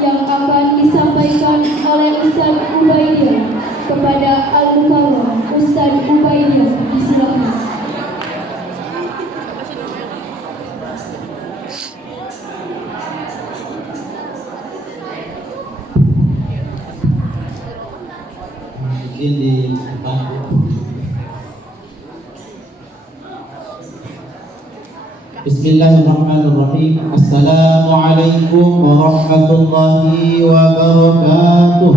yang akan disampaikan oleh Ustaz Ubaidillah kepada Al-Mukarram. Ustaz Ubaidillah, disilakan. Ini Bismillahirrahmanirrahim. Assalamualaikum warahmatullahi wabarakatuh.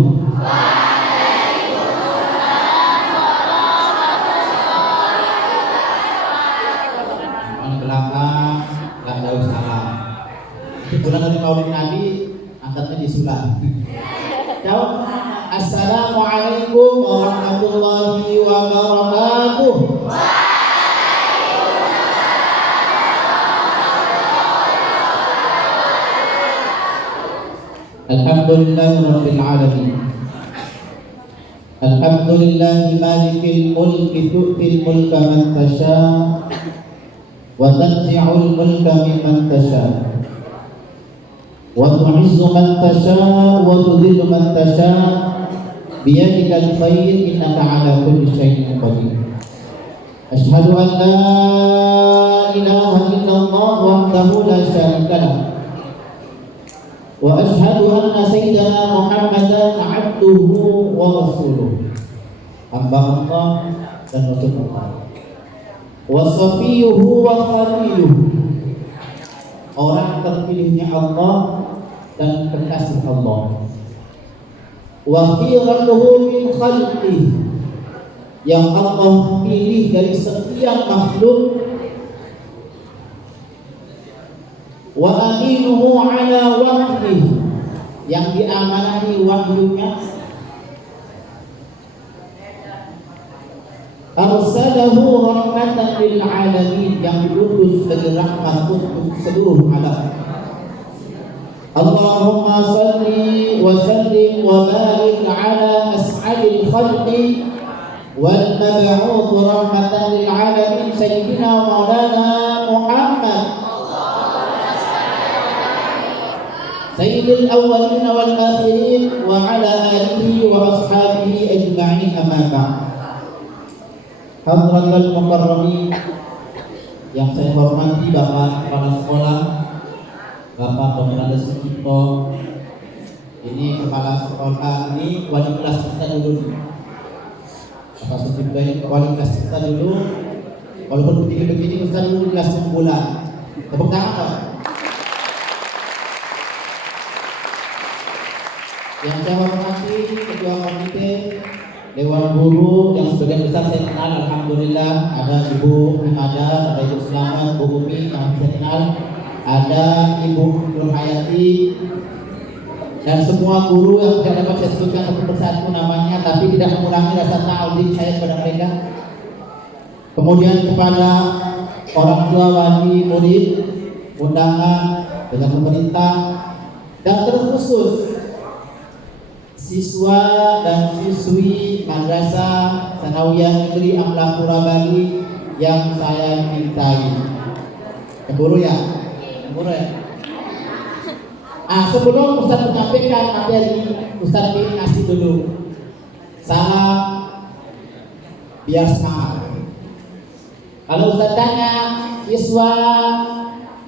Yang belakang nggak ada salah. Bulan dari Maulid Nabi angkatnya di sulam. Jawab. Assalamualaikum warahmatullahi wabarakatuh. Alhamdulillahi rabbil alamin. Alhamdulillahi malikil mulki tu'til mulka man tasha wa tanzi'ul mulka mimman tasha wa tu'izzu man tasha wa tudhillu man tasha biyadikal khair innaka ala kulli syai'in qadir. Asyhadu an la ilaha illallah wahdahu la syarika lah wa asyhadu anna sayyidana Muhammadan abduhu wa rasuluh. Hamba Allah dan Rasulullah. Wa safiyuhu wa khaliyuhu. Orang terpilihnya Allah dan kekasih Allah. Wa khiraluhu min khalqihi. Yang Allah pilih dari sekian makhluk. Wa aminuhu ala wahyihi, yang diamanahi wahyunya. Arsalahu rahmatan lil alamin, yang diutus sebagai rahmat untuk seluruh alam. Allahumma salli wa sallim wa barik ala as'adil khalqi wal mab'uth rahmatan lil alamin sayyidina wa maulana Muhammad Sayyidil awwalin wal akhirin wa ala alihi wa ashabihi ajma'in, amma ba'd. Hadratul mukarramin yang saya hormati, Bapak Kepala Sekolah, Bapak Dr. Andes Sucipto, ini Kepala Sekolah, ini wali kelas kita dulu. Bapak Sucipto ini wali kelas kita dulu. Walaupun begini-begini Ustaz dulu kelas 6 bulan. Tepuk tangan Pak. Yang saya hormati Ketua Komite Dewan Guru yang sebagian besar saya kenal, alhamdulillah. Ada Ibu Hamada, ada Ibu Selamat, Bu Umi yang saya kenal, ada Ibu Nur Hayati, dan semua guru yang tidak dapat saya sebutkan satu persatu namanya, tapi tidak mengurangi rasa ta'zim saya kepada mereka. Kemudian kepada orang tua, wali, murid, undangan dengan pemerintah, dan terkhusus siswa dan siswi Madrasah Tsanawiyah Negeri Amlapura Bali yang saya cintai. Keburu ya? Sebelum Ustaz menyampaikan materi, Ustaz ingin ngasih dulu salam biar semangat. Kalau Ustaz tanya siswa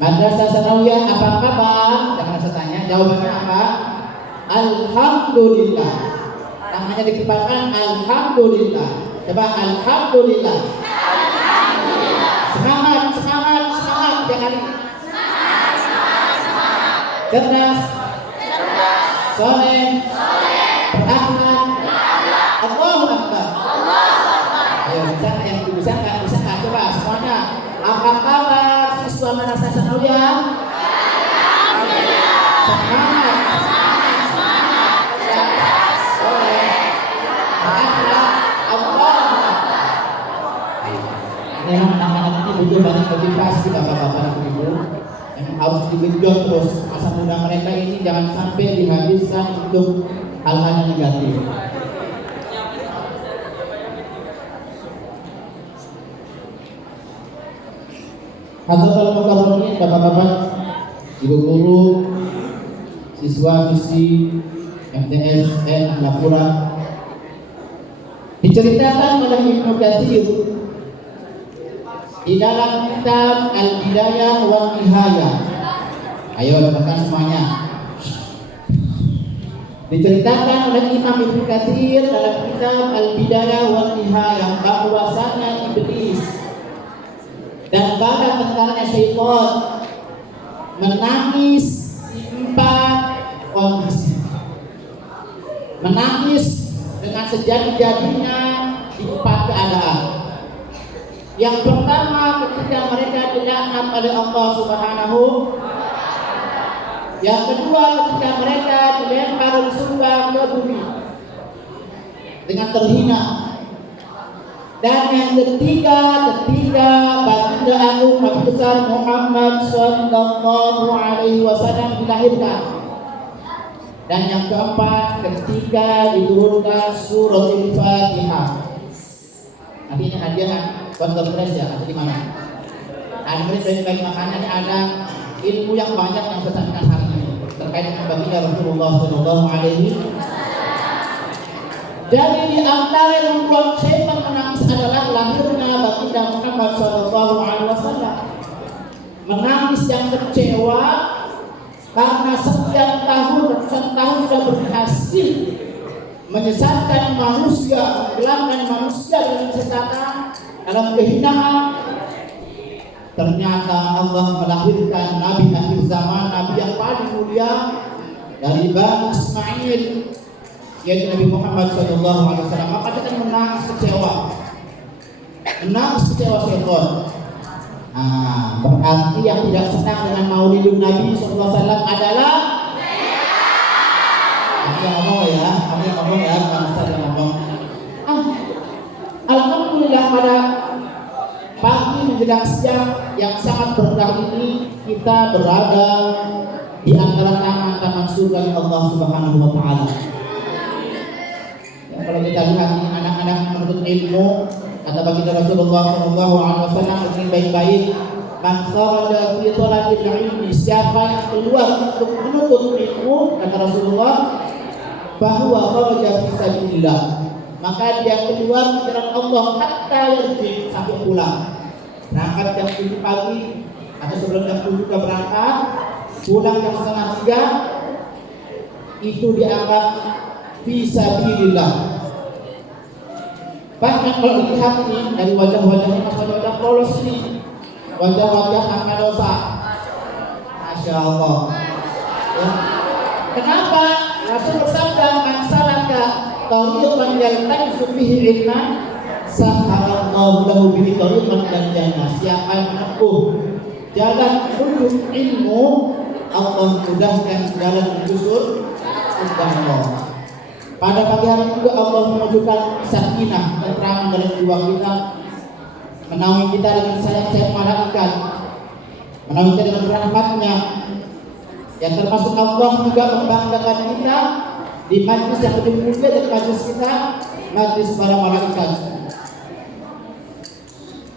Madrasah Tsanawiyah apa kabar, jangan saya tanya jawabannya apa. Alhamdulillah. Namanya dikembangkan alhamdulillah. Coba alhamdulillah. Alhamdulillah. Semangat. Jangan semangat. Cerdas. Soleh. Berakhlak. Allahu Akbar. Ayo bisa nggak? Coba semuanya. Apa kabar siswa Madrasah Tsanawiyah? Alhamdulillah. Semangat. Memang anak-anak ini butuh banyak motivasi, bapak-bapak dan ibu, yang harus digenjot terus. Masa muda mereka ini jangan sampai dihabiskan untuk hal-hal yang negatif. Hadratul mukarramin, bapak-bapak, ibu guru, siswa-siswi MTS Lapura. Diceritakan oleh Ibnu Katsir di dalam kitab Al-Bidayah wa Nihayah. Ayo dengarkan semuanya. Diceritakan oleh Imam Ibnu Katsir dalam kitab Al-Bidayah wa Nihayah bahwasanya iblis dan bala tentaranya syaitan menangis di 4 kondisi. Menangis dengan sejadi-jadinya di 4 keadaan. Yang pertama, ketika mereka dilaknat oleh Allah Subhanahu. Yang kedua, ketika mereka dilempar dari surga ke bumi dengan terhina. Dan yang ketiga, ketika baginda agung Nabi besar Muhammad sallallahu alaihi wasallam dilahirkan. Dan yang keempat, ketika diturunkan surat Al-Fatihah. Nanti ini hadiah konter fresh ya, ada di mana? Ada baik-baik, makanya ada ilmu yang banyak yang saya sampaikan hari ini terkait dengan baginda Rasulullah sallallahu alaihi. Jadi di antara yang membuat syaitan menangis adalah lahirnya baginda Muhammad sallallahu alaihi wasallam. Menangis yang kecewa karena sekian tahun sudah berhasil menyesatkan manusia, mengelapkan manusia dalam kesesatan, dalam kehinaan. Ternyata Allah melahirkan Nabi akhir zaman, Nabi yang paling mulia dari Bani Ismail, yaitu Nabi Muhammad SAW. Maka dia akan menangis kecewa syaitan. Berarti yang tidak senang dengan maulidun Nabi SAW adalah kami ngomong ya, bangsa yang ngomong. Alhamdulillah pada pagi menjelang siang yang sangat berkah ini kita berada di antara taman-taman surga Allah Subhanahu wa taala. Ya, kalau kita lihat ini anak-anak menuntut ilmu, kata baginda Rasulullah sallallahu alaihi wasallam dengan baik-baik, man kharaja fi talabil ilmi, siapa yang keluar untuk menuntut ilmu, kata Rasulullah, bahwa kharaja fi sabilillah, maka dia keluar di jalan Allah hatta yarji, sampai pulang. Berangkat jam 7 pagi atau sebelum jam 7 sudah berangkat, pulang jam 2:30, itu dianggap fi sabilillah. Bahkan kalau dilihat nih dari wajah-wajahnya, wajah polos ini, wajah-wajah tanpa dosa, Masya Allah ya. Kenapa? Rasul bersabda, man salaka tariqan yaltamisu fihi ilman sahalallahu lahu bihi tariqan ilal jannah. Siapa yang menempuh jalan menuju ilmu, Allah mudahkan jalan menuju surga Allah. Pada pagi hari juga Allah menunjukkan sakinah, keterangan dalam jiwa kita, menaungi kita dengan sayap-sayap malaikat, menaungi kita dengan rahmatnya. Yang termasuk Allah juga membanggakan kita di majlis yang lebih mulia dari majlis kita, majlis para malaikat.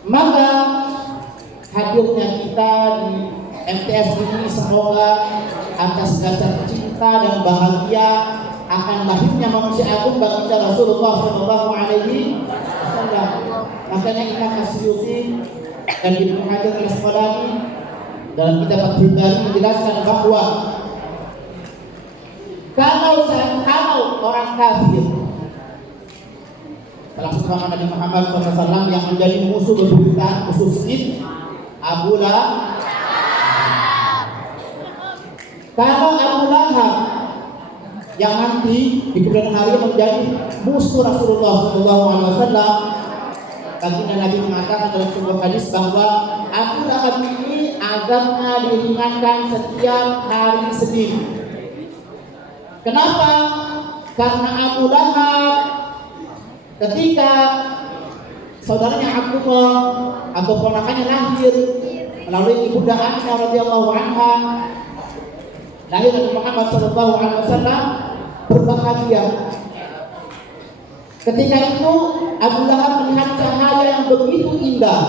Maka hadirnya kita di MTS ini semoga atas dasar cinta dan bahagia akan lahirnya manusia agung baginda Rasulullah sallallahu alaihi wasallam. Makanya Imam Asy'uti dan Ibnu Hajar Al-Asqalani dalam kitab Fathul Bari menjelaskan bahwa kalau orang kafir, salah satu Nabi Muhammad SAW yang menjadi musuh bebuyutan, musuh sengit, Abu Lahab. Kalau Abu Lahab yang nanti di kemudian hari menjadi musuh Rasulullah SAW, baginda Nabi mengatakan dalam sebuah hadis bahwa Abu Lahab ini azabnya diringankan setiap hari Senin. Kenapa? Karena Abu Lahab ketika saudaranya Abdullah atau ponakannya lahir melalui ibunda Aminah radhiyallahu anha, lahir Nabi Muhammad sallallahu alaihi wasallam berbahagia. Ketika itu Abu Lahab melihat cahaya yang begitu indah.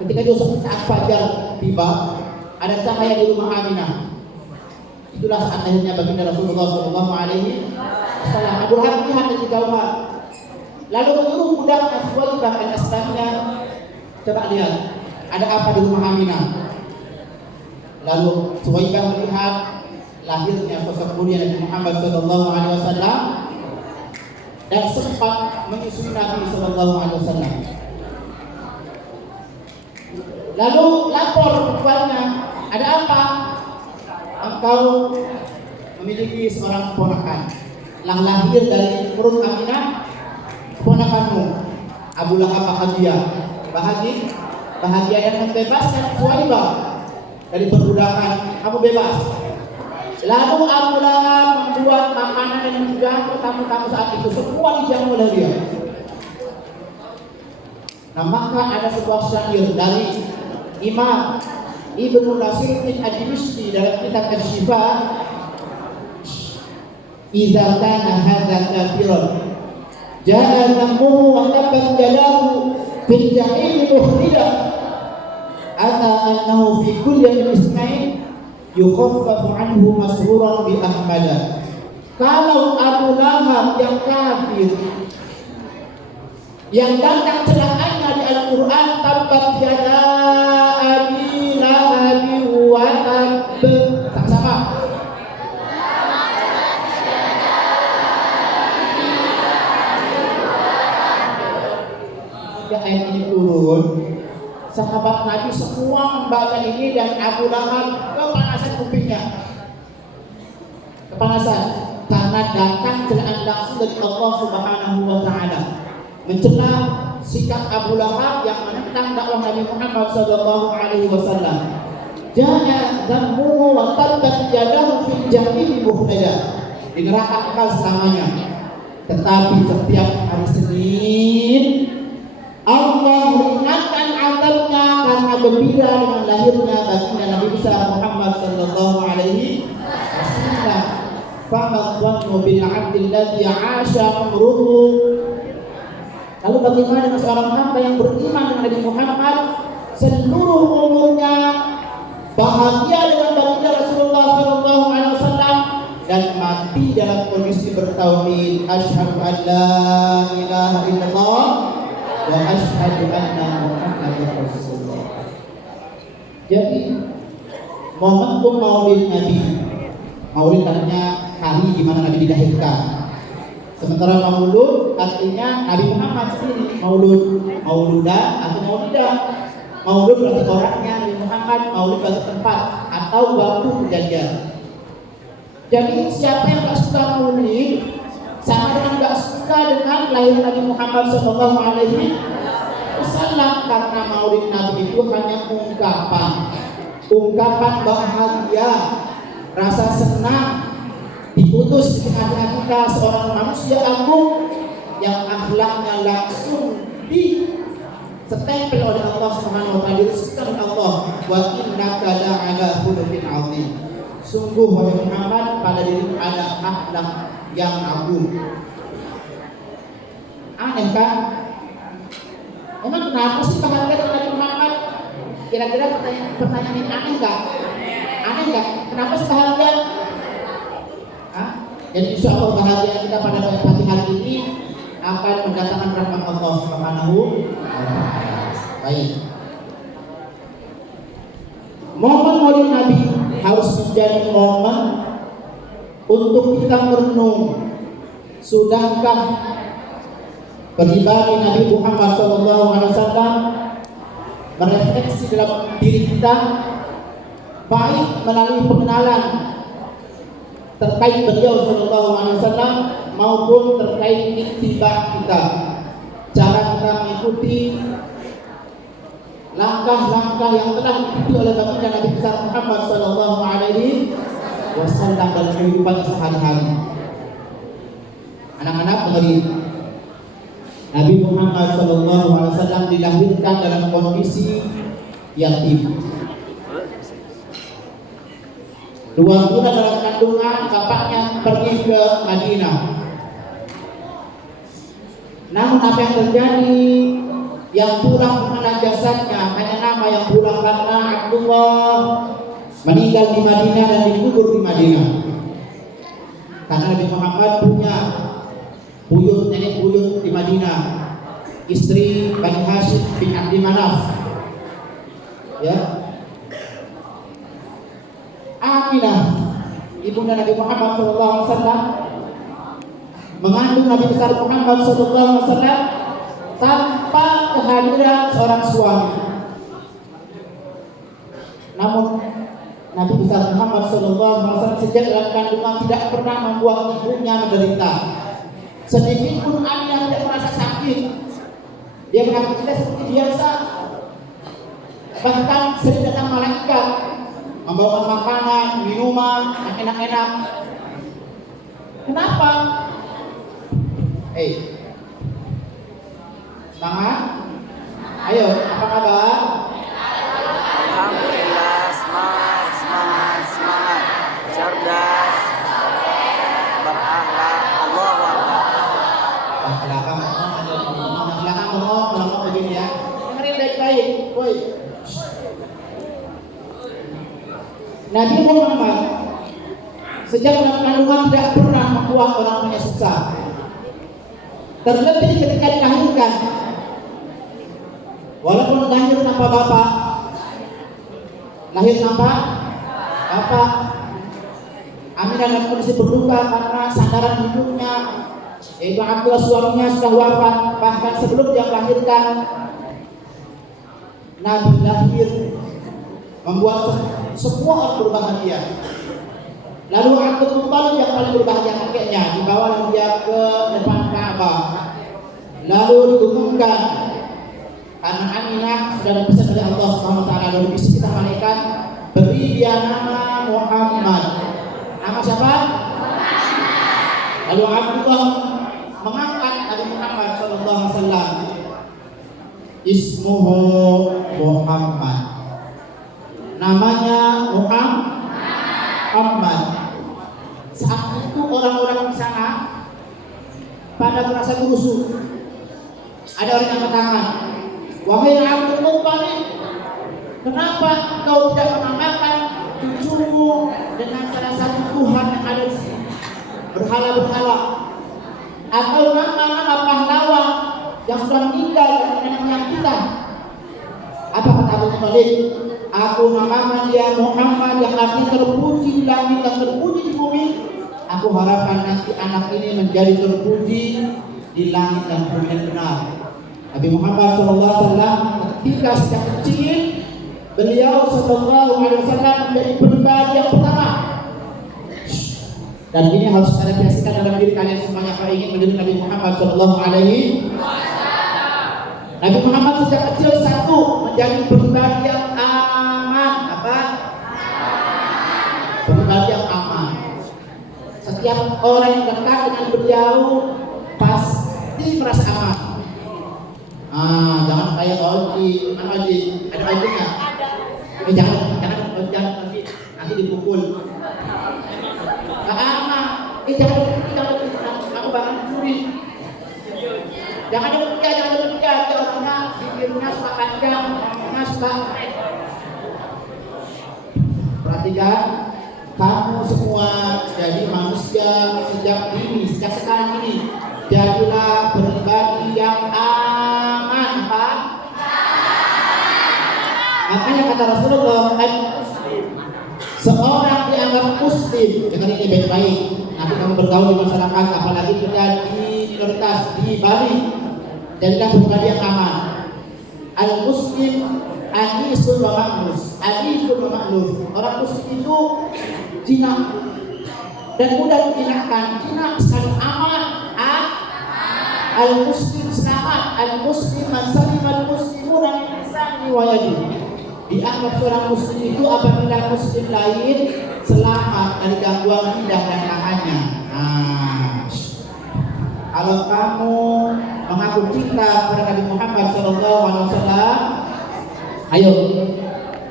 Ketika itu saat fajar tiba, ada cahaya di rumah Aminah. Itulah saat lahirnya baginda Rasulullah Shallallahu Alaihi Wasallam. Abu Lahab lihat dari jauhan, lalu menyuruh budaknya Suwaibah al-Aslamiyah, coba lihat ada apa di rumah Aminah. Lalu Suwaibah melihat lahirnya sosok mulia Nabi Muhammad Shallallahu Alaihi Wasallam dan sempat menyusui Nabi Shallallahu Alaihi Wasallam. Lalu lapor kepadanya, ada apa? Engkau memiliki seorang keponakan yang lahir dari perut Aminah, keponakanmu Abu Lahab bahagia yang membebaskan Suwaibah dari perbudakan, kamu bebas. Lalu Abu Lahab membuat makanan dan menjamu tamu-tamu saat itu, semua dijamu oleh dia. Nah, maka ada sebuah syair dari Imam Ibnu Nasiruddin Ad-Dimashqi dalam kitab Asy-Syifa, "Idza kana hadza kafiran ja'a dhammuhu wa tabbat jalahu fil jahim mukhridan ata annahu fi kulli ismain yukhaffafu anhu masruran bi ahmada." Kalau Abu Lahab yang kafir yang datang celahannya di Al-Quran, tabbat yada abi lahabi wa tab, tak sama. Ketika ayat ini turun, sahabat Nabi semua membaca ini dan Abu Lahab kepanasan kupingnya, kepanasan karena datang celaan langsung dari Allah Subhanahu wa Ta'ala mencela sikap Abu Lahab yang menentang dakwah Nabi Muhammad sallallahu alaihi wasallam. Jangan zammu wa tabbat yadahu fil jahim mukhraja, di neraka kekal selamanya. Tetapi setiap hari Senin Allah meringankan azabnya karena gembira dengan lahirnya baginda Nabi Isa Muhammad sallallahu alaihi wasallam. Fama dhannu bil 'abdi alladhi 'asha umruhu. Lalu bagaimana dengan seorang hamba yang beriman dengan Nabi Muhammad seluruh umurnya, bahagia dengan baginda Rasulullah Shallallahu Alaihi Wasallam dan mati dalam kondisi bertauhid, asyhadu an la ilaha illallah wa asyhadu anna Muhammadar Rasulullah. Jadi momentum Maulid Nabi, Maulid artinya hari di mana Nabi dilahirkan. Sementara maulud artinya Nabi Muhammad sendiri, mauludah atau maulidah. Maulud berarti orangnya Nabi Muhammad, maulud berarti tempat atau waktu kejadian. Jadi siapa yang tak suka maulid sama dengan tak suka dengan lahir Nabi Muhammad Sallallahu Alaihi Wasallam, karena maulid Nabi itu hanya ungkapan bahagia, rasa senang diputus di tengah-tengah kita seorang manusia agung yang akhlaknya langsung ditempel oleh Allah Subhanahu wa taala, diriskan Allah, wa innaka la'ala khuluqin 'azim. Sungguh wahai Muhammad, pada dirimu ada akhlak yang agung. Aneh kan? Emang kenapa sih bahagia dengan Nabi Muhammad? Kira-kira pertanyaan ini aneh enggak? Aneh enggak? Kenapa sih bahagia? Jadi insya Allah bahagia kita pada pagi hari ini akan mendatangkan rahmat Allah Subhanahu wa Ta'ala. Baik. Momen Maulid Nabi harus menjadi momen untuk kita merenung. Sudahkah pribadi Nabi Muhammad SAW merefleksi dalam diri kita, baik melalui pengenalan terkait beliau Sallallahu Alaihi Wasallam maupun terkait ittiba kita, cara kita mengikuti langkah-langkah yang telah diikuti oleh baginda Nabi besar Muhammad Sallallahu Alaihi Wasallam dalam kehidupan sehari-hari. Anak-anak dengerin, Nabi Muhammad Sallallahu Alaihi Wasallam dilahirkan dalam kondisi yatim. 2 bulan dalam kandungan, bapaknya pergi ke Madinah. Namun apa yang terjadi? Yang pulang bukan jasadnya, hanya nama yang pulang karena Abdullah. meninggal di Madinah dan dikubur di Madinah. Karena Nabi Muhammad punya buyut, nenek buyut di Madinah, istri Bani Hashim bin Abdi Manaf. Ya. Aminah, ibunda Nabi Muhammad SAW, mengandung Nabi besar Muhammad SAW tanpa kehadiran seorang suami. Namun Nabi besar Muhammad SAW sejak dalam kandungan tidak pernah membuat ibunya menderita. Sedikit pun Aminah tidak merasa sakit. Dia beraktivitas seperti biasa. Bahkan sering datang malaikat membawa makanan, minuman yang enak-enak. Kenapa? Semangat. Ayo, apa kabar? Alhamdulillah, semangat, cerdas, berakhlak, Allahu Akbar. Belakang ngomong begini ya. Dengerin baik-baik, woi. Nabi Muhammad sejak dalam kandungan tidak pernah membuat orang punya susah. Terlebih ketika dilahirkan, walaupun lahir tanpa bapak, lahir tanpa bapak, Aminah dalam kondisi berduka karena sandaran hidupnya, yaitu Abdullah suaminya sudah wafat. Bahkan sebelum dia melahirkan, Nabi lahir membuat semua orang berbahagia. Lalu Abdul Muttalib yang paling berbahagia kakeknya dibawa dia ke depan Ka'bah. Lalu diumumkan karena Aminah sudah dipesan oleh Allah Subhanahu wa taala, lalu dibisikkan malaikat, beri dia nama Muhammad. Nama siapa? Muhammad. Lalu Abdullah mengangkat Nabi Muhammad sallallahu alaihi wasallam. Ismuhu Muhammad. Namanya Muhammad. Saat itu orang-orang di sana pada merasa rusuh. Ada orang yang bertangan, wahai Abdul Muttalib, kenapa kau tidak menamakan cucumu dengan salah satu Tuhan yang ada di sini, berhala-berhala, atau nama-nama pahlawan yang sudah meninggal dan nenek moyang kita? Apa kata Abdul Muttalib? Aku namakan dia Muhammad, yang artinya terpuji di langit dan terpuji di bumi. Aku harapkan nanti anak ini menjadi terpuji di langit dan bumi yang benar. Nabi Muhammad SAW ketika sejak kecil, beliau SAW menjadi pribadi yang pertama. Dan ini harus kita biasakan dalam diri kalian semuanya kalau ingin menjadi Nabi Muhammad SAW. Nabi Muhammad sejak kecil satu menjadi pribadi yang aman. Apa? Pribadi yang aman. Setiap orang yang dekat dengan beliau pasti merasa aman. Jangan kayak Oji, mana Oji? Ada Oji nggak? Jangan nanti dipukul. Nggak aman. Jangan kamu bakal curi. Jangan dekat, orangnya bibirnya suka panjang, orangnya suka. Perhatikan, kamu semua jadi manusia sejak sekarang ini. Jadilah pribadi yang aman, Pak. Makanya kata Rasulullah, seorang dianggap muslim, dengan ini baik-baik. Nanti kamu bergaul di masyarakat, apalagi kita di minoritas di Bali, jadilah pribadi yang aman. Al-muslim anisul wa ma'nus, anisul wa ma'nus. Orang muslim itu jinak dan mudah dijinakkan, jinak sekali, aman. Al-muslim selamat, al-muslim man salima al-muslimuna min lisanihi wa yadihi. Dianggap seorang muslim itu apabila muslim lain selamat dari gangguan lidah dan tangannya. Kalau kamu mengaku cinta kepada Nabi Muhammad SAW, ayo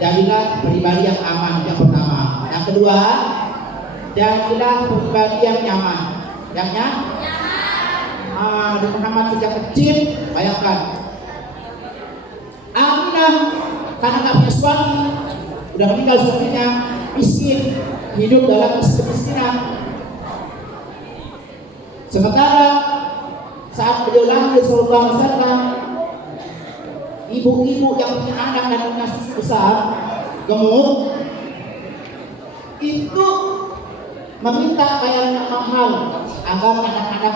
jadilah pribadi yang aman, yang pertama. Yang kedua, jadilah pribadi yang nyaman. Yang nyaman. Nabi Muhammad sejak kecil, bayangkan, Aminah karena tak punya suami, udah meninggal suaminya, miskin, hidup dalam kemiskinan. Sementara saat beliau lahir sallallahu alaihi wasallam, ibu-ibu yang punya anak dan punya susu besar, gemuk, itu meminta bayaran yang mahal agar anak-anak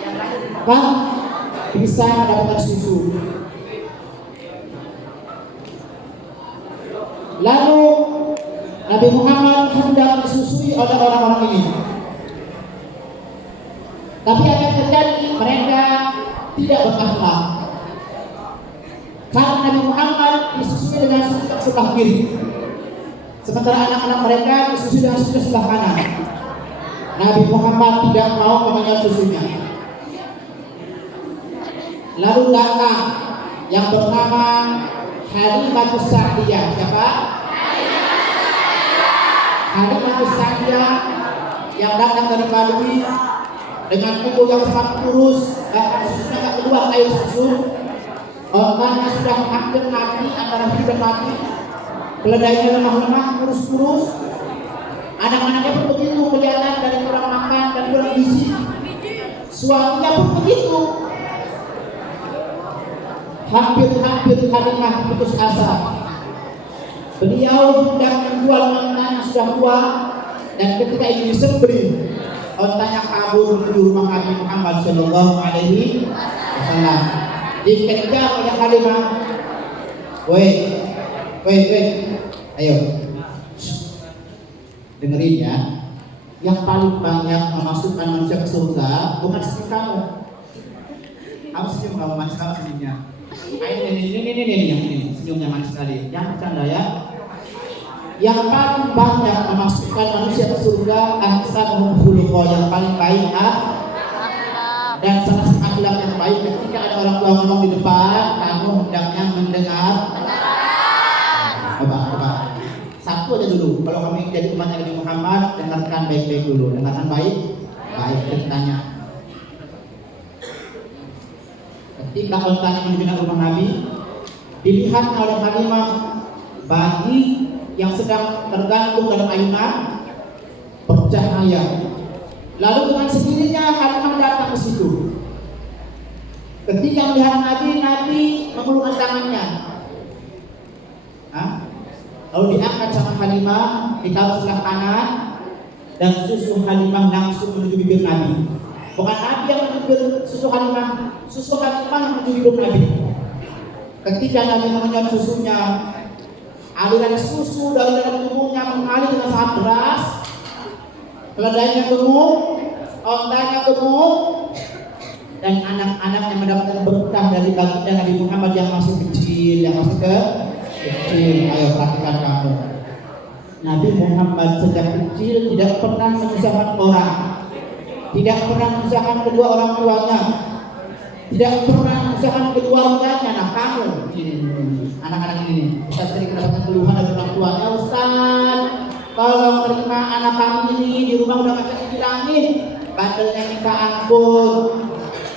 yang lahir di Mekah bisa mendapatkan susu. Lalu Nabi Muhammad hendak disusui oleh orang-orang ini. Tapi apa yang terjadi? Mereka tidak berakhlak. Karena Nabi Muhammad disusui dengan susu sebelah kiri, sementara anak-anak mereka disusui dengan susu sebelah kanan. Nabi Muhammad tidak mau memegang susunya. Lalu datang yang bernama Halimatus Sa'diyah. Siapa? Halimatus Sa'diyah yang datang dari Badui dengan tubuh yang sangat kurus, bahkan susunya tak keluar air susu. Ontanya sudah hampir mati, antara hidup dan mati. Keledainya lemah-lemah, kurus-kurus. Anak-anaknya pun begitu, kelihatan dari kurang makan dan kurang gizi. Suaminya pun begitu. Hampir Halimah putus asa. Beliau hendak menjual onta yang sudah tua, dan ketika ini disembelih, ontanya kabur menuju rumah Nabi Muhammad sallallahu alaihi wasallam. Dikejar oleh Halimah. Woi, ayo. Dengerin ya. Yang paling banyak memasukkan manusia ke surga bukan senyum kamu. Apa senyum kamu? Manis sekali senyumnya. Ayo ini yang ini senyumnya manis sekali. Yang bercanda ya. Yang paling banyak memasukkan manusia ke surga ahsanuhum khuluqa, yang paling baik dan salah satu akhlak yang baik ketika ada orang tua ngomong di depan, kamu hendaknya mendengar. Coba. Satu aja dulu. Kalau kamu ingin jadi umatnya Nabi Muhammad, dengarkan baik-baik dulu. Dengarkan baik ceritanya. Ketika ontanya menuju rumah Nabi, dilihat oleh Halimah bayi yang sedang tergantung dalam ayunan bercahaya. Lalu dengan sendirinya Halimah datang ke situ. Ketika melihat Nabi mengulurkan tangannya. Lalu diangkat sama Halimah, ditaruh sebelah kanan, dan susu Halimah langsung menuju bibir Nabi. Bukan Nabi yang menuju susu Halimah, susu Halimah yang menuju bibir Nabi. Ketika Nabi mengenyam susunya, aliran susu dari dalam tubuhnya mengalir dengan sangat deras. Keledainya gemuk, ontanya gemuk, dan anak-anak yang mendapatkan berkah dari baginda Nabi Muhammad yang masih kecil, kecil. Ayo perhatikan kamu. Nabi Muhammad sejak kecil tidak pernah menyusahkan orang, tidak pernah menyusahkan kedua orang tuanya, tidak pernah menyusahkan kedua orangnya. Nah kamu, anak-anak ini, Ustaz sering mendapatkan keluhan dari orang tuanya. Ustaz, tolong terima anak kami ini di rumah udah gak dibilangin, bandelnya minta ampun,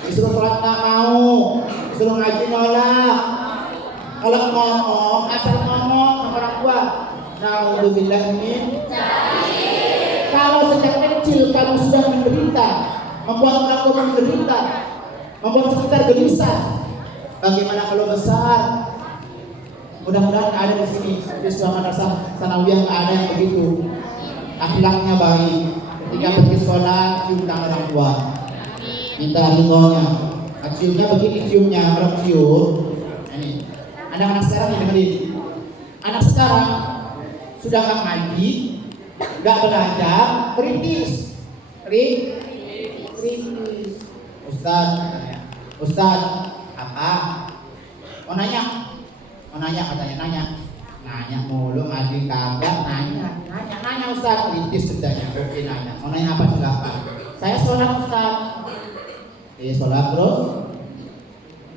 disuruh sholat tak mau, disuruh ngaji nolak. Kalau ngomong, asal ngomong sama orang tua, naudzubillah min. Kalau sejak kecil kamu sudah menderita, membuat orang tua menderita, membuat sekitar gelisah, bagaimana kalau besar? Mudah-mudahan ada di sini di sekolah madrasah sanawiyah ada yang begitu, akhlaknya baik. Ketika pergi sekolah, cium tangan orang tua, minta ridhonya. Ciumnya begini, ciumnya kalau cium. Ini anak-anak sekarang yang dengerin. Anak sekarang sudah nggak ngaji, nggak belajar, kritis. Ustaz, apa? Mau nanya katanya, nanya mulu, ngaji kagak, nanya Ustaz, kritis sedangnya, oke nanya. Mau nanya apa silakan. Saya sholat Ustaz. Sholat terus.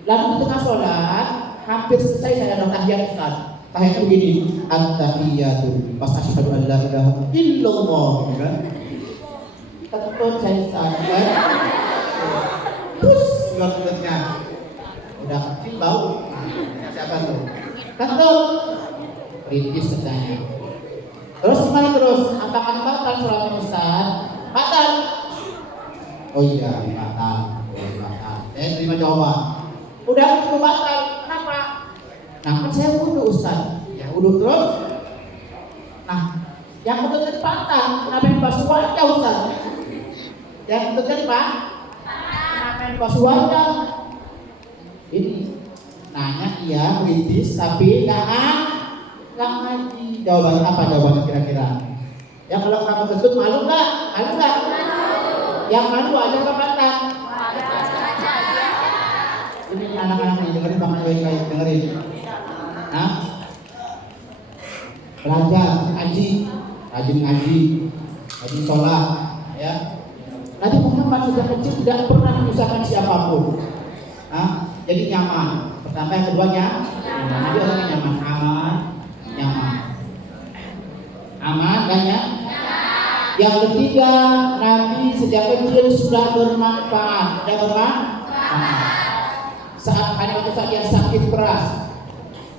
Lalu di tengah sholat, hampir selesai saya ada tahiyat Ustaz. Tahiyatnya begini, at-tahiyatu pas asyhadu an la ilaha illallah, kan? Takut saya Ustaz, kan? Terus keluar mulutnya, udah kecil bau. Siapa tuh? Takut, kritis katanya. Terus gimana terus? Apakah batal sholatnya Ustaz? Batal. Oh iya, batal. Oh, batal. Saya terima jawaban. Udah itu batal. Kenapa? Nah, kan saya wudhu Ustaz. Ya wudhu terus. Nah, yang betul tadi batal. Kenapa yang dibasuh wajah Ustaz? Yang betul tadi Pak? Kenapa yang dibasuh wajah? Ini nanya iya kritis tapi nggak ngaji. Jawaban apa jawabannya kira-kira? Ya kalau kamu kentut malu nggak? Malu nggak? Yang malu aja apa kata? Ini anak-anak ini dengerin banget baik-baik dengerin. Nah, belajar ngaji, rajin ngaji, rajin sholat, ya. Nabi Muhammad sejak kecil tidak pernah menyusahkan siapapun. Nah, jadi nyaman. Pertama yang keduanya, Nabi orangnya nyaman, nyaman. Aman kan ya? Yang ketiga, Nabi sejak kecil sudah bermanfaat. Saat yang sakit keras,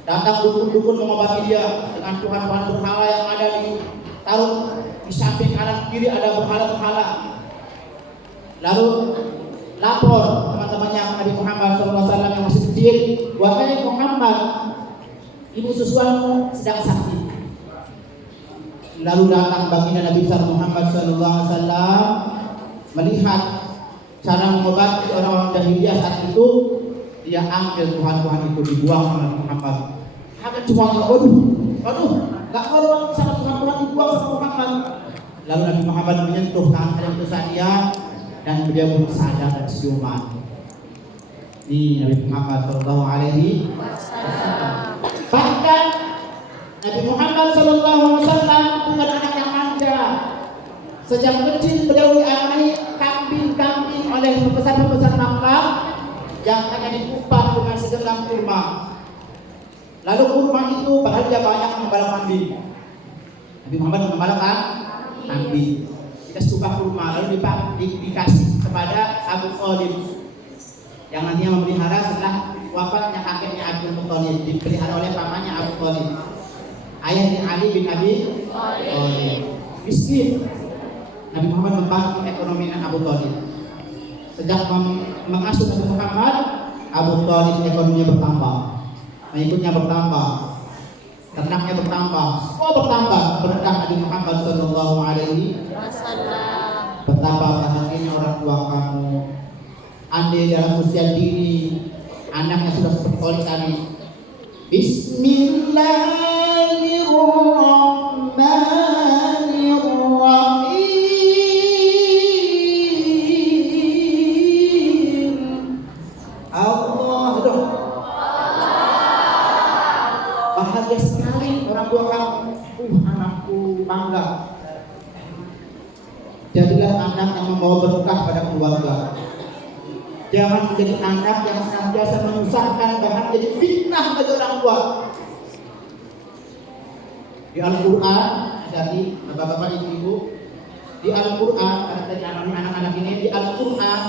datang dukun-dukun mengobati dia dengan Tuhan berhala yang ada di samping kanan kiri ada berhala-berhala. Lalu lapor teman-temannya Nabi Muhammad SAW yang masih kecil, wahai Muhammad, ibu susuanmu sedang sakit. Lalu datang baginda Nabi Muhammad SAW melihat cara mengobati orang-orang jahiliyah saat itu, dia ambil Tuhan itu dibuang oleh Muhammad. Agak cuma aduh, nggak kalau sama Tuhan dibuang sama Muhammad. Lalu Nabi Muhammad menyentuh tangan yang itu dia dan beliau pun sadar dan siuman. Ini Nabi Muhammad SAW. Bahkan Nabi Muhammad SAW bukan anak yang manja. Sejak kecil beliau diarai kambing-kambing oleh pembesar-pembesar Makkah yang hanya dikupas dengan segenggam kurma. Lalu kurma itu padahal dia banyak membalap kambing. Nabi Muhammad membalap kambing. Kita suka kurma lalu dikasih kepada Abu Thalib yang nantinya memelihara setelah wafatnya kakeknya Abdul Muthalib, dipelihara oleh pamannya Abu Thalib. Ayahnya Ali bin Abi Thalib. Miskin. Nabi Muhammad membantu ekonomi Abu Thalib. Sejak mengasuh Nabi Muhammad, Abu Thalib ekonominya bertambah, pengikutnya bertambah, ternaknya bertambah, semua bertambah. Berkah Nabi Muhammad Sallallahu Alaihi Wasallam. Betapa bahagianya orang tua kamu. Andai dalam usia dini anaknya sudah seperti kami. Bismillahirrahmanirrahim. Allah itu bahagia sekali orang tua kamu. Anakku bangga. Jadilah anak yang membawa berkah pada keluarga. Jangan menjadi anak yang senantiasa menyusahkan, bahkan menjadi fitnah bagi orang tua. Di Al-Quran, jadi bapak-bapak ibu-ibu, di Al-Quran, ada tadi anak-anak ini, di Al-Quran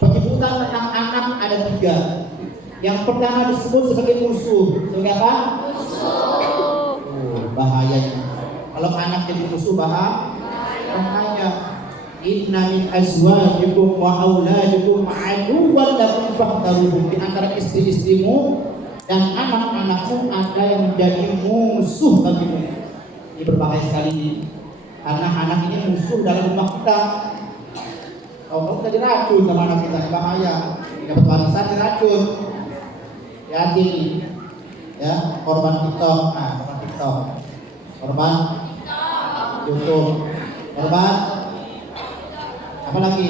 penyebutan tentang anak ada 3. Yang pertama disebut sebagai musuh. Sebagai apa? Musuh. Bahayanya. Kalau anak jadi musuh bahaya. Inna min azwajikum wa auladikum aduwwan lakum fahdharuhum. Di antara istri-istrimu dan anak-anakmu ada yang menjadi musuh bagimu. Ini berbahaya sekali ini. Karena anak ini musuh dalam rumah kita. Kalau kita diracun sama anak kita, bahaya. Dapat warisan diracun. Ya ini, ya korban TikTok, korban TikTok, korban YouTube, korban apa lagi?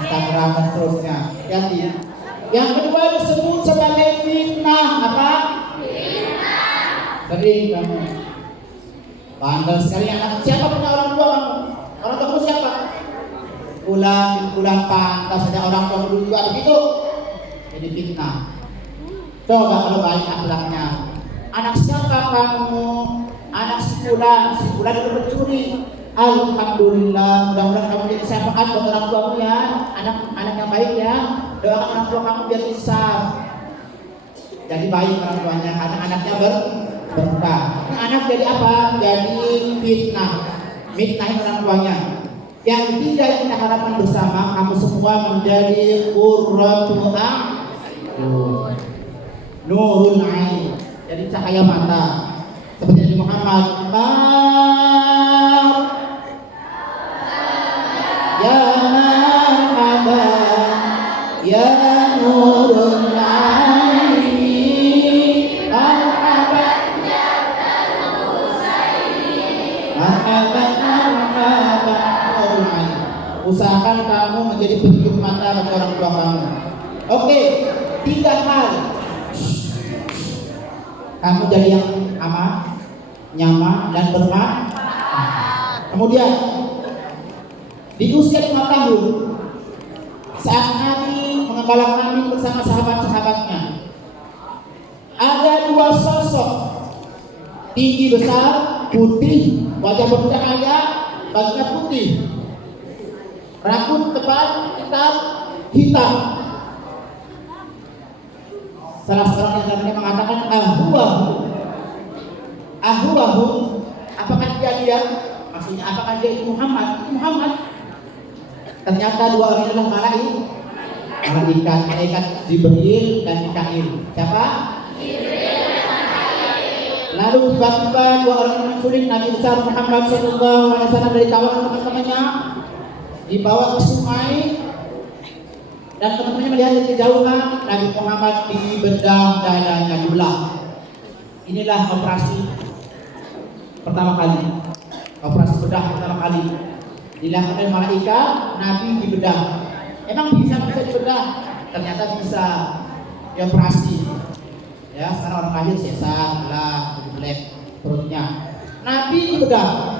Instagram dan seterusnya. Hati. Yang kedua disebut sebagai fitnah. Apa? Fitnah. Sering kamu. Bandel sekali anak. Siapa punya orang tua kamu? Orang tua siapa? Bulan pantas saja orang tua dulu juga begitu. Jadi fitnah. Coba kalau baik akhlaknya. Anak siapa kamu? Anak si bulan itu mencuri. Alhamdulillah, mudah-mudahan kamu jadi syafaat buat orang tuamu ya, anak yang baik ya. Doakan orang tua kamu biar insaf. Jadi baik orang tuanya, karena anaknya berkah. Ini anak jadi apa? Jadi fitnah, fitnahin orang tuanya. Yang tiga kita harapkan bersama, kamu semua menjadi qurratu a'yun, nurul ain, jadi cahaya mata. Seperti Nabi Muhammad, ya marhaban, ya nurul ain, marhaban, marhaban, marhaban. Usahakan kamu menjadi penunjuk mata bagi orang tua kamu. Oke, 3 hal. Kamu jadi yang aman, nyaman, dan bermanfaat. Kemudian di usia 5 tahun, saat Nabi mengembala kambing bersama sahabat-sahabatnya, ada 2 sosok tinggi besar, putih, wajah bercahaya, bajunya putih, rambut tebal, hitam. Salah seorang yang mengatakan ahuwahu, apakah dia? Maksudnya apakah dia itu Muhammad? Ternyata 2 orang adalah malaikat Jibril dan Mikail. Siapa? Lalu tiba-tiba 2 orang menculik Nabi besar Muhammad SAW dari kawanan teman-temannya, dibawa ke sungai, dan teman-temannya melihat dari kejauhan Nabi Muhammad dibedah dadanya dibelah. Inilah operasi pertama kali, operasi bedah pertama kali dilakukan oleh malaikat. Nabi dibedah. Emang bisa dibedah? Ternyata bisa dioperasi. Ya, sekarang orang lahir sesar, lah, jelek perutnya. Nabi dibedah.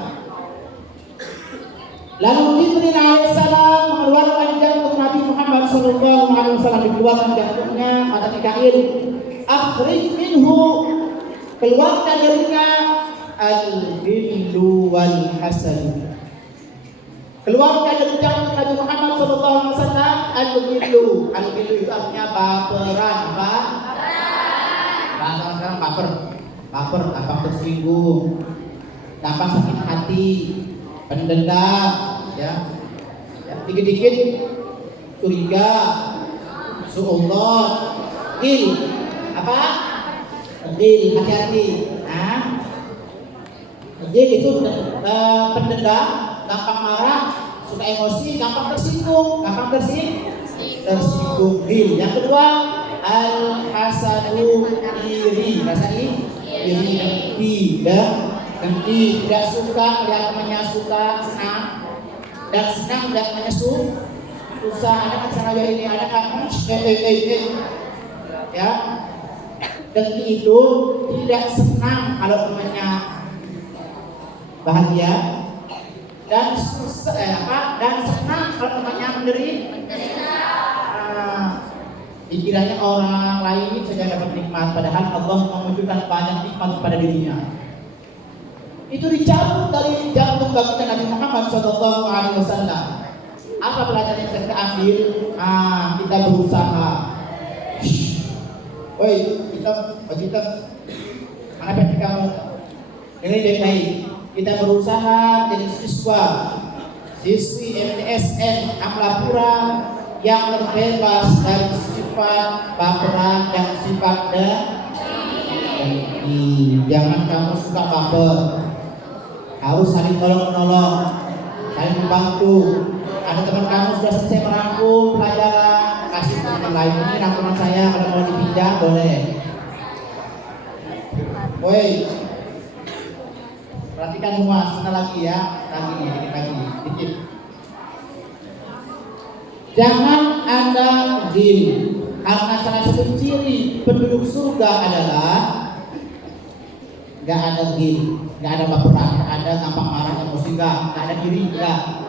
Lalu Jibril alaihissalam mengeluarkan jantung Nabi Muhammad SAW, dikeluarkan jantungnya. Kata Mikail, akhrij minhu, keluarkan darinya al-ghillu wal hasad. Keluarkan dari jantung Nabi Muhammad SAW al-ghillu. Al-ghillu itu artinya baperan, apa? Bahasa sekarang baper, gampang tersinggung, gampang sakit hati, pendendam, ya dikit-dikit curiga, su'ullah, ghil, apa? Ghil, hati-hati. Ghil itu pendendam, gampang marah, suka emosi, gampang tersinggung, ghil. Yang kedua, al-hasadu, iri, rasa iri, dengki, tidak suka melihat temannya suka, senang, dan senang melihat temannya susah. Ada kan cara ini, ada kan ya. Dengki itu tidak senang kalau temannya bahagia, dan dan senang kalau temannya menderita. Dikiranya orang lain saja dapat nikmat, padahal Allah mewujudkan banyak nikmat pada dirinya. Itu dicabut dari jantung baginda Nabi Muhammad SAW. Apa pelajaran yang kita ambil? Kita berusaha. Woi, kita mana pasti kamu? Ini baik. Kita berusaha jadi siswi MTSN Amlapura yang terbebas dari sifat baperan dan sifat dengki. Jangan kamu suka baper. Harus saling tolong-menolong, saling membantu. Ada teman kamu sudah selesai merangkum pelajaran, kasih teman lain. Ini rangkuman saya, kalau mau dipinjam boleh. Woi, perhatikan semua, sekali lagi ya, dikit. Jangan ada ghil, karena salah satu ciri penduduk surga adalah gak ada ghil, gak ada baperan, gak ada gampang marah, emosi, gak ada iri, gak.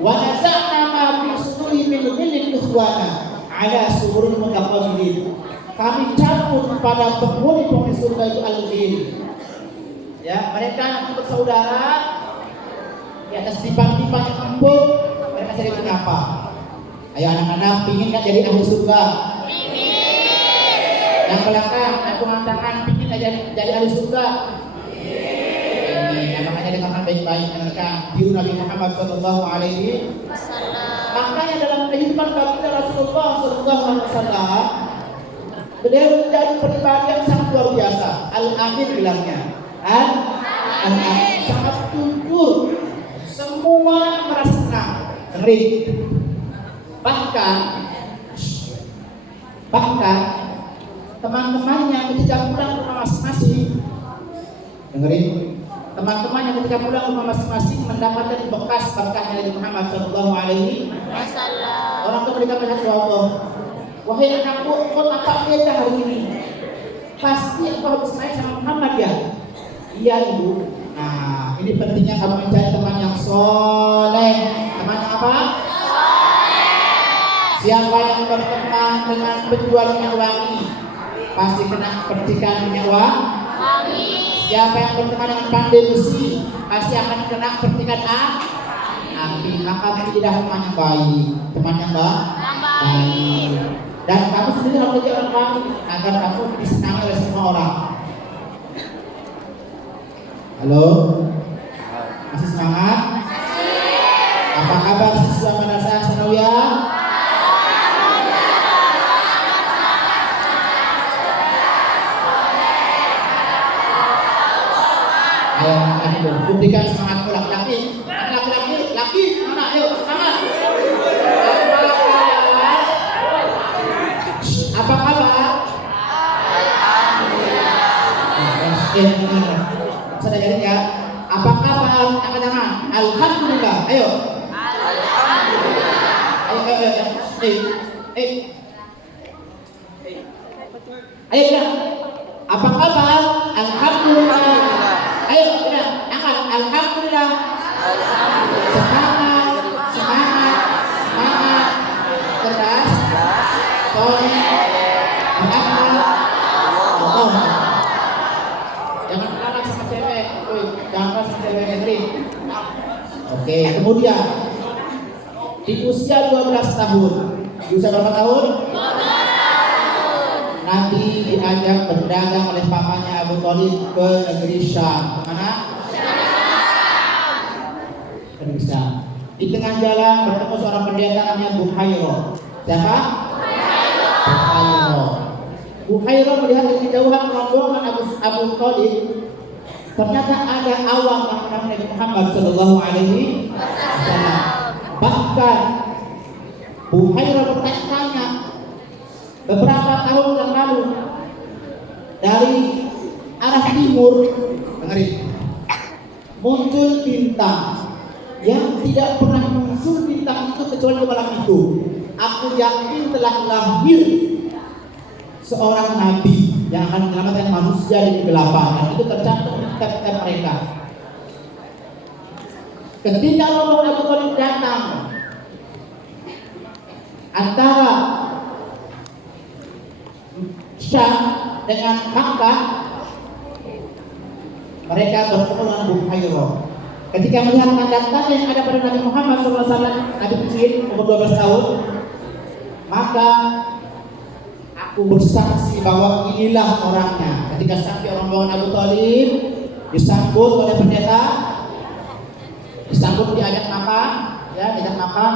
Wa naza'na ma fi suduri min ghillin ikhwana ala sururil mutaqabilin. Kami cabut pada penghuni surga itu al-ghil. Ya, mereka yang bersaudara di atas tipan-tipan yang empuk, mereka sering menyapa. Ayo anak-anak, pingin gak jadi ahli surga? Pingin. Yang belakang, aku mengatakan pingin gak jadi ahli surga? Ya, makanya dengarkan baik-baik mereka di Nabi Muhammad Sallallahu Alaihi Wasallam. Makanya dalam kehidupan baginda Rasulullah Sallallahu Alaihi Wasallam, beliau menjadi pribadi yang sangat luar biasa. Al-Amin bilangnya, Al-Amin sangat jujur, semua merasa senang. Dengerin. Bahkan teman-temannya ketika pulang ke rumah masing-masing, dengerin, teman-temannya ketika pulang ke rumah masing-masing mendapatkan bekas berkahnya Nabi Muhammad Sallallahu Alaihi Wasallam. Orang tua mereka melihat Allah, wahai anakku, kau nampak beda hari ini. Pasti kau habis main sama Muhammad ya? Iya ibu. Nah, ini pentingnya kamu mencari teman yang soleh. Teman yang apa? Siapa yang berteman dengan penjual minyak wangi pasti kena percikan minyak wangi. Siapa yang berteman dengan pandai besi pasti akan kena percikan api. Maka menjadi teman yang baik, teman yang baik. Dan kamu sendiri harus menjadi orang baik agar kamu disenangi oleh semua orang. Halo, masih semangat? Apa kabar siswa madrasah Sanawiyah? Ayo, buktikan semangat laki-laki, mana? Ayo, semangat. Apa kabar? Alhamdulillah. Sudah jadi ya? Apa kabar? Angkat-angkat. Alhamdulillah. Ayo. Alhamdulillah. Ayo kita. Apa kabar? Alhamdulillah. Ayo kita angkat. Alhamdulillah. Semangat. Cerdas. Soleh. Beramal. Jangan kalah sama cewek. Jangan sama cewek negeri. Oke, kemudian di usia 12 tahun. Di usia berapa tahun? 12 tahun. Nabi diajak berdagang oleh pamannya Abu Thalib ke negeri Syam. Kemana? Ke negeri Syam. Di tengah jalan bertemu seorang pendeta namanya Buhairah. Siapa? Buhairah. Buhairah melihat dari kejauhan rombongan Abu Thalib. Ternyata ada awak yang bernama Nabi Muhammad Sallallahu Alaihi Wasallam. Bahkan Buhairah bertanya, beberapa tahun yang lalu dari arah timur, dengerin, muncul bintang yang tidak pernah muncul bintang itu kecuali di malam itu. Aku yakin telah lahir seorang nabi yang akan menyelamatkan manusia dari kegelapan. Dan itu tercantum di kitab-kitab mereka. Ketika rombongan Abu Thalib datang antara Syam dengan Makkah, mereka bertemu dengan Buhairah. Ketika melihat tanda-tanda yang ada pada Nabi Muhammad SAW, Nabi kecil umur 12 tahun, maka aku bersaksi bahwa inilah orangnya. Ketika sampai rombongan Abu Thalib disambut oleh pendeta, disambut diajak makan, diajak makan.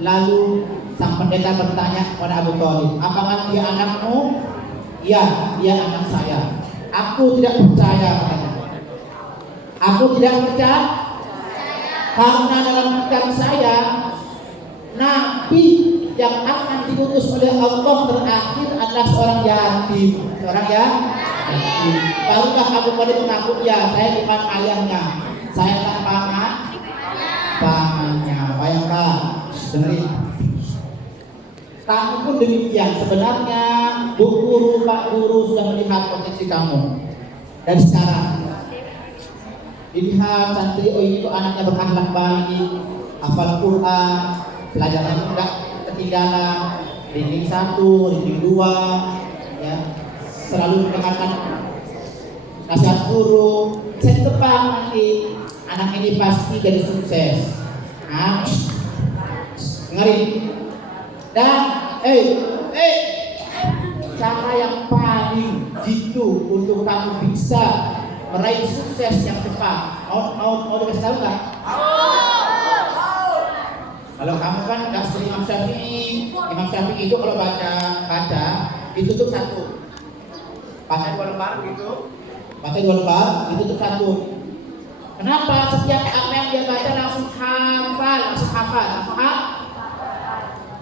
Lalu sang pendeta bertanya kepada Abu Thalib, apakah dia anakmu? Ya, dia anak saya. Aku tidak percaya katanya. Aku tidak percaya karena dalam pikiran saya nabi yang akan diutus oleh Allah terakhir adalah seorang yatim. Seorang yatim. Barulah Abu Thalib mengaku, ya saya bukan ayahnya, saya tak pamannya. Bayangkan, dengerin. Kamu pun demikian. Sebenarnya Bu Guru, Pak Guru sudah melihat potensi kamu. Dan sekarang dilihat santri itu anaknya berakhlak baik, hafal Quran, pelajaran enggak ketinggalan, reading 1, reading 2, ya, selalu mendengarkan nasihat guru. Saya tebak nanti anak ini pasti jadi sukses. Nah, dengerin. Dan cara yang paling jitu untuk kamu bisa meraih sukses yang cepat. Mau dikasih tahu nggak? Kalau kamu kan nggak seperti Imam Syafi'i. Imam Syafi'i itu kalau baca ditutup satu. Baca 2 lembar gitu. Baca 2 lembar ditutup satu. Kenapa? Setiap apa yang dia baca langsung hafal.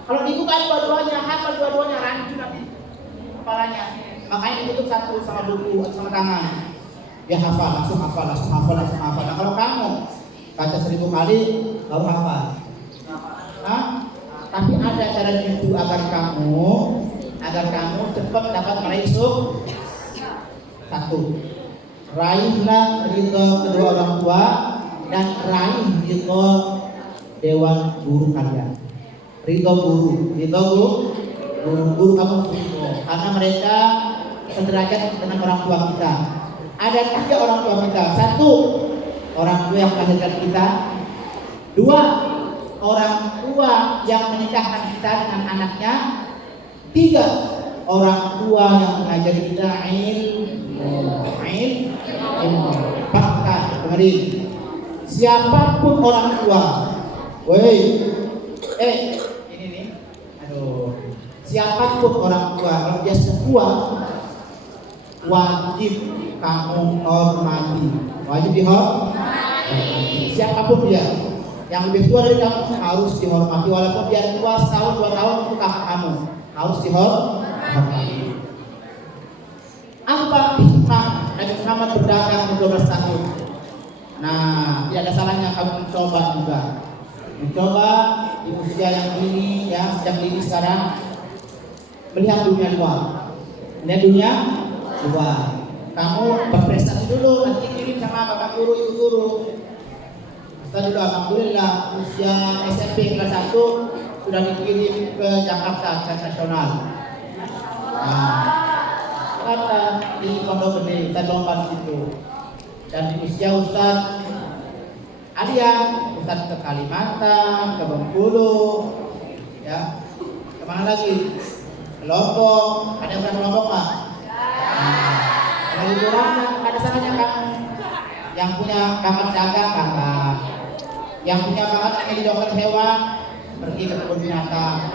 Kalau dibuka dua-duanya, hafal dua-duanya, rancu nanti kepalanya. Makanya ditutup satu sama buku atau sama tangan. Dia langsung hafal. Nah, kalau kamu baca 1000 kali baru hafal. Tapi ada caranya itu agar kamu cepat dapat meraih satu. Raihlah ridho kedua orang tua dan raih ridho dewan guru kalian. Ridho guru kamu ridho karena mereka sederajat dengan orang tua kita. Ada 3 orang tua kita. 1, orang tua yang melahirkan kita. 2, orang tua yang menikahkan kita dengan anaknya. 3, orang tua yang mengajari kita ilmu. Bahkan dengerin, siapapun orang tua, ini nih, siapapun orang tua kalau dia sepuh, wajib kamu hormati, wajib dihormati. Siapapun dia, yang lebih tua dari kamu harus dihormati, walaupun dia tua setahun 2 tahun bukan kamu, harus dihormati. Apa hikmah Nabi Muhammad berdagang 12 tahun? Nah, tidak ada salahnya kamu mencoba di usia yang ini, ya sejak ini sekarang melihat dunia luar. Kamu berprestasi dulu, nanti kirim sama bapak guru, ibu guru. Kita dulu alhamdulillah usia SMP kelas 1 sudah dikirim ke Jakarta nasional. Di Pondok Gede, kita lompat situ. Dan di usia Ustaz Ustaz ke Kalimantan, ke Bengkulu, ya. Kemana lagi? Ke Lombok. Ada yang pernah ke Lombok Pak? Kalau liburan ada salahnya kamu. Yang punya bakat dagang kakak, yang punya bakat jadi dokter hewan pergi ke kebun binatang,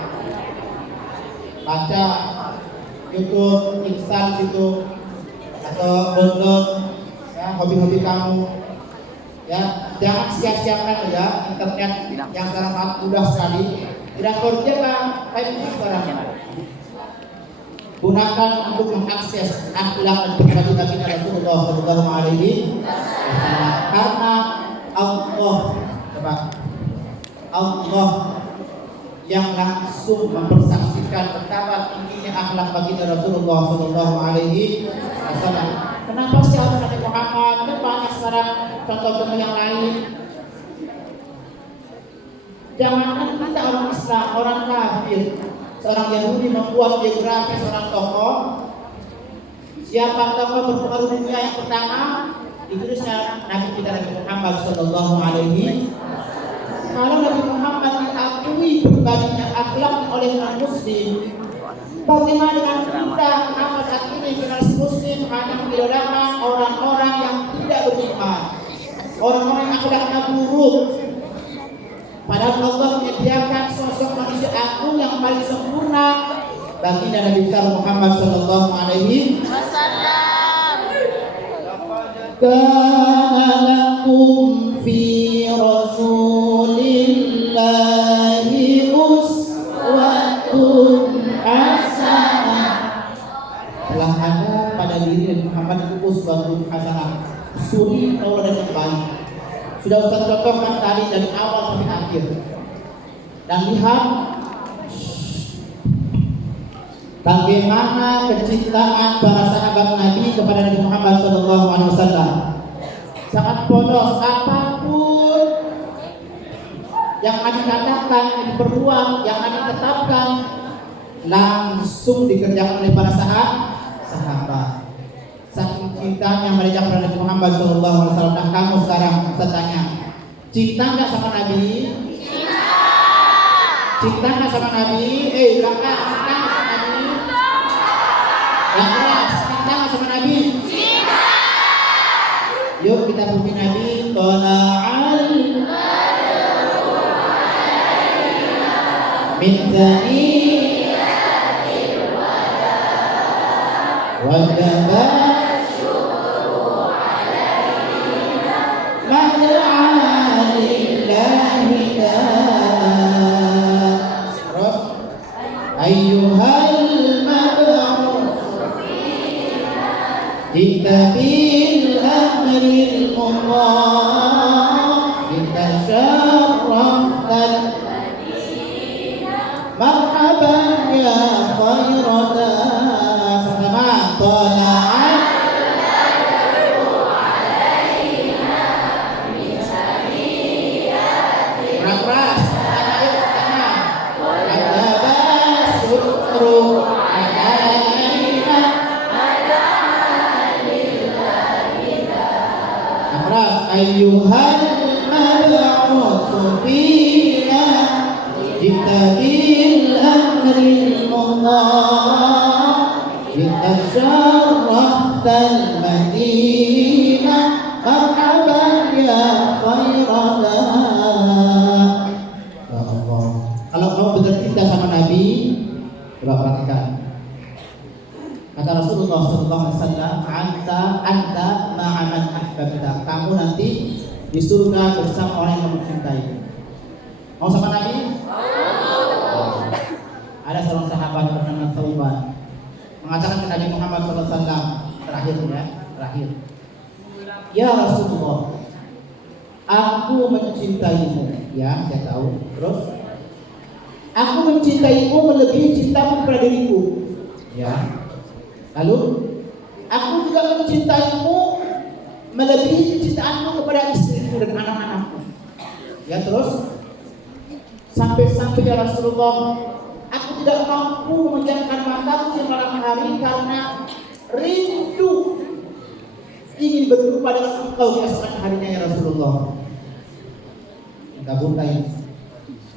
baca YouTube, Insan situ atau download ya hobi-hobi kamu, ya jangan sia-siakan ya internet yang sekarang sangat mudah sekali. Tidak kerja kayak itu sekarang. Gunakan untuk mengakses akhlak dan pribadi Nabi Rasulullah Shallallahu Alaihi Wasallam karena Allah yang langsung mempersaksikan betapa tingginya akhlak baginda Rasulullah Shallallahu Alaihi Wasallam. Kenapa siapa Nabi Muhammad? Kan banyak sekarang contoh-contoh yang lain. Jangankan kita orang Islam, orang kafir, seorang Yahudi membuat biografi seorang tokoh. Siapa tokoh berpengaruh dunia yang pertama? Ditulisnya Nabi kita Nabi Muhammad Shallallahu Alaihi. Kalau Nabi Muhammad diakui pribadinya akhlak oleh non Muslim, bagaimana dengan kita? Apa saat ini generasi Muslim hanya mengidolakan orang-orang yang tidak beriman, orang-orang yang akhlaknya buruk. Padahal Allah menyediakan sosok manusia agung yang paling sempurna bagi Nabi besar Muhammad Shallallahu Alaihi Wasallam. Kana lakum fi Rasulillahi uswatun hasanah. Telah ada pada diri Nabi Muhammad itu uswatun hasanah, suri tauladan yang baik. Sudah Ustaz contohkan tadi dari awal sampai akhir. Dan lihat bagaimana kecintaan para sahabat Nabi kepada Nabi Muhammad SAW. Sangat polos, apapun yang Nabi katakan, yang diperbuat, yang Nabi tetapkan, langsung dikerjakan oleh para sahabat. Saking cintanya mereka kepada Nabi Muhammad SAW. Nah kamu sekarang saya tanya, cinta nggak sama Nabi? Cinta nggak sama Nabi? Bilang nggak, cinta nggak sama Nabi? Yang keras, cinta nggak sama Nabi? Cinta. kita puji Nabi Tola'al min thaniyatil wada wajaba syukru alaina ma'alillahi Rabb ayyuhal mab'uth Itabil amril mudhah kita syaraftan marhaban ya khairada sama tola'at ras-ras ayo tangan ada syukru alaina ayyuhal mab'uth fina jitabil amril mudhah kita syaraftal madinah marhaban ya khairada. Ya Allah, kalau kamu benar cinta sama Nabi, coba perhatikan. Kata Rasulullah SAW, anta ma'aman ahbabta. Kamu nanti di surga bersama orang yang kamu cintai. Mau sama Nabi? Ada seorang sahabat bernama Thauban mengatakan ke Nabi Muhammad SAW terakhir. Ya Rasulullah, aku mencintaimu. Ya, saya tahu. Terus, aku mencintaimu melebihi cintamu kepada diriku. Ya. Lalu, aku juga mencintaimu melebihi kecintaanmu kepada istriku dan anak-anakku. Ya terus, sampai ya Rasulullah, aku tidak mampu memejamkan mataku di malam hari karena rindu ingin berjumpa dengan engkau di esok harinya ya Rasulullah. Minta bunta ini.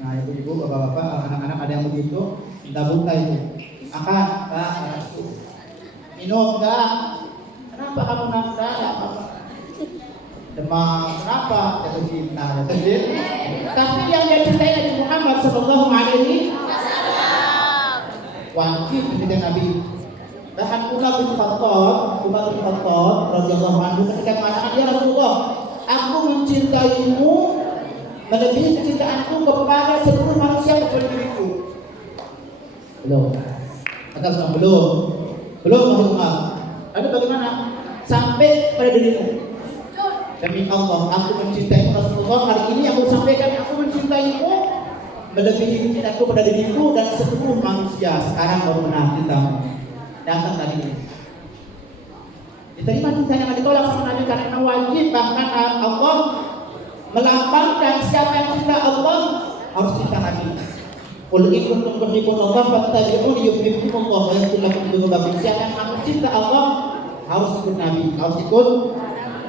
Nah ibu-ibu, bapak-bapak, anak-anak ada yang begitu, minta bunta itu. Makan, Pak, minum enggak? Kenapa kamu nangka? Demam, kenapa? Jatuh cinta, jatuh cinta. Tapi yang dia cintai Nabi Muhammad Sallallahu Alaihi Wasallam wajib mencintai Nabi. Bahkan Umar bin Khattab radhiyallahu anhu ketika mengatakan, ya Rasulullah, aku mencintaimu melebihi kecintaanku kepada seluruh manusia kecuali diriku. Belum. Kata Rasulullah, belum Umar. Lalu bagaimana? Sampai pada dirimu. Demi Allah, aku mencintaimu Rasulullah. Hari ini aku sampaikan, aku mencintaimu melebihi cintaku pada diriku dan seluruh manusia. Sekarang baru benar cintamu. Datang tadi. Diterima cinta yang ditolak sama Nabi karena wajib. Bahkan Allah melambangkan siapa yang cinta Allah harus cinta Nabi. Qul in kuntum tuhibbuna Allah fattabi'uni yuhibbukumullah wa yaghfir lakum dzunubakum. Siapa yang aku cinta Allah harus ikut Nabi, harus ikut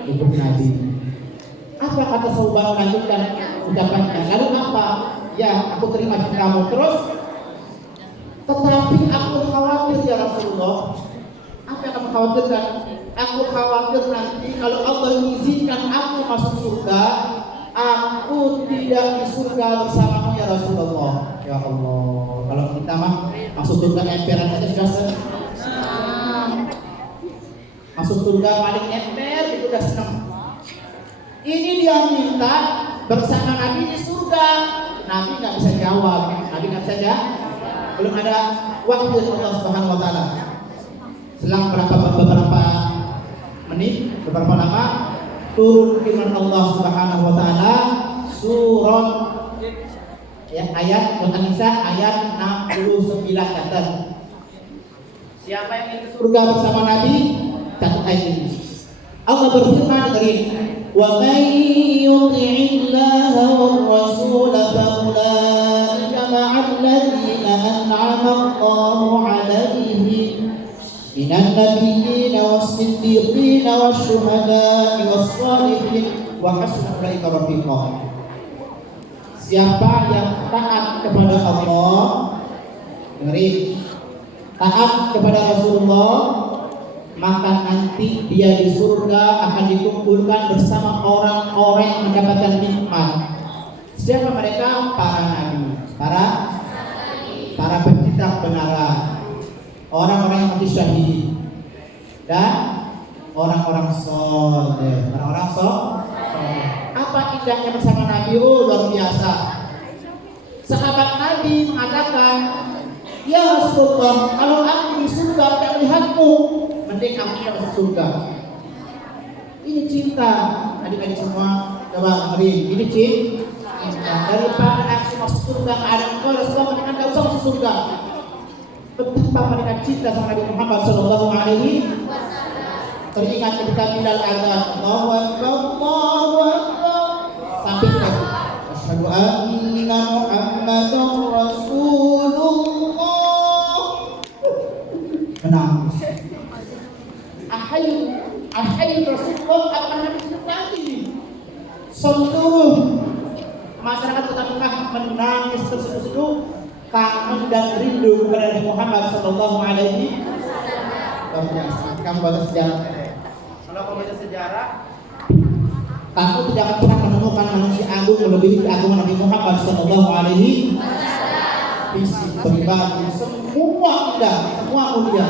Nabi. Apa kata Thauban melanjutkan ucapannya? Lalu apa? Ya, aku terima cintamu. Terus, tetapi aku khawatir ya Rasulullah. Apa yang kamu khawatirkan? Aku khawatir nanti kalau Allah mengizinkan aku masuk surga, aku tidak di surga bersamamu ya Rasulullah. Ya Allah, kalau kita mah masuk surga emperan saja sudah senang. Masuk surga paling emper itu sudah senang. Ini dia minta bersama Nabi di surga. Nabi nggak bisa jawab. Nabi nggak bisa jawab. Belum ada wahyu dari Allah Subhanahu Wa Taala. Selang beberapa menit, beberapa lama turun firman Allah Subhanahu Wa Taala surat ya, ayat An-Nisa ayat 69 kata. Siapa yang ingin ke surga bersama Nabi? Catat ayat ini. Allah berfirman dari wa may yuti'illaha war rasul fa ulaika ma'al ladzina an'ama Allahu 'alaihim minan nabiyyin was-siddiqin wasyuhada'i was-shalihin wa hasuna ulaika rafiqa. Siapa yang taat kepada Allah, dengerin, taat kepada Rasulullah, maka nanti dia di surga akan dikumpulkan bersama orang-orang yang mendapatkan nikmat. Siapa mereka? Para nabi, para pencinta kebenaran, orang-orang yang mati syahid, dan orang-orang soleh. Orang-orang soleh. Apa indahnya bersama Nabi? Oh, luar biasa. Sahabat Nabi mengatakan, ya Rasulullah, kalau aku di surga tidak melihatmu, mending aku tidak masuk surga. Ini cinta. Adik-adik semua coba dengerin. Ini cinta. Daripada aku masuk surga nggak ada engkau, Rasulullah mendingan nggak usah masuk surga. Betapa mereka cinta sama Nabi Muhammad Sallallahu Alaihi Wasallam. Teringat ketika Bilal azan, Allahu Akbar, Allahu Akbar, sampai ke asyhadu anna Muhammadar Rasulullah. Menangis. Ahai Rasulullah akan Nabi nanti. Seluruh masyarakat Kota Mekah menangis terseduh-seduh, kangen dan rindu kepada Nabi Muhammad Sallallahu Alaihi Wasallam. Kamu baca sejarah. Kalau kamu baca sejarah, kamu tidak akan pernah menemukan manusia agung melebihi keagungan Nabi Muhammad Sallallahu Alaihi Wasallam. Fisik, pribadi, semua indah, semua mulia.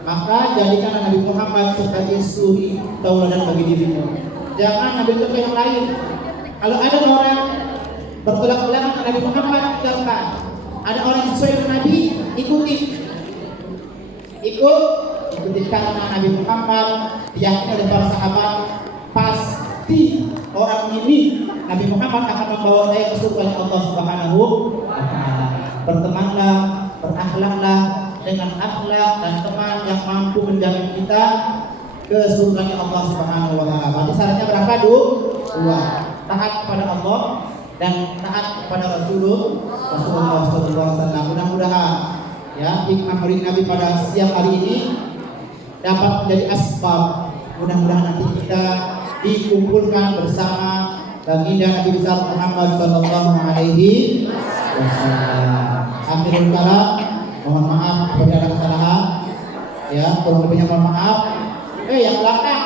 Maka jadikan Nabi Muhammad sebagai suri tauladan bagi dirimu. Jangan ambil contoh yang lain. Kalau ada orang berulang-ulang Nabi Muhammad, tinggalkan. Ada orang sesuai dengan Nabi, ikuti karena Nabi Muhammad diyakini oleh para sahabat, pasti orang ini Nabi Muhammad akan membawa saya ke surga Allah Subhanahu wa Ta'ala. Bertemanlah, berakhlaklah dengan akhlak dan teman yang mampu menjamin kita ke surga Allah Subhanahu wa Ta'ala. Berarti syaratnya berapa? Dua. Taat kepada Allah dan taat kepada Rasulullah SAW. Mudah-mudahan ya hikmah Maulid Nabi pada siang hari ini dapat menjadi asbab. Mudah-mudahan nanti kita dikumpulkan bersama baginda Nabi besar Muhammad Sallallahu Alaihi Wasallam. Akhirul kalam, mohon maaf apabila ada kesalahan. Ya, kurang lebihnya mohon maaf. Yang belakang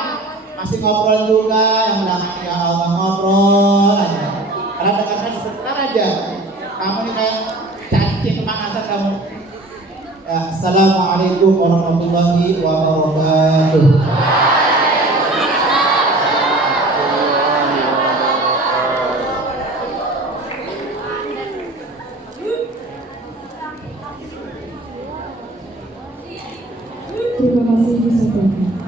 masih ngobrol juga, yang belakang ya Allah ngobrol aja. Kalau dengarkan sebentar aja, kamu ini kayak cacing kemanasan kamu. Ya, assalamualaikum warahmatullahi wabarakatuh. Terima kasih disampaikan.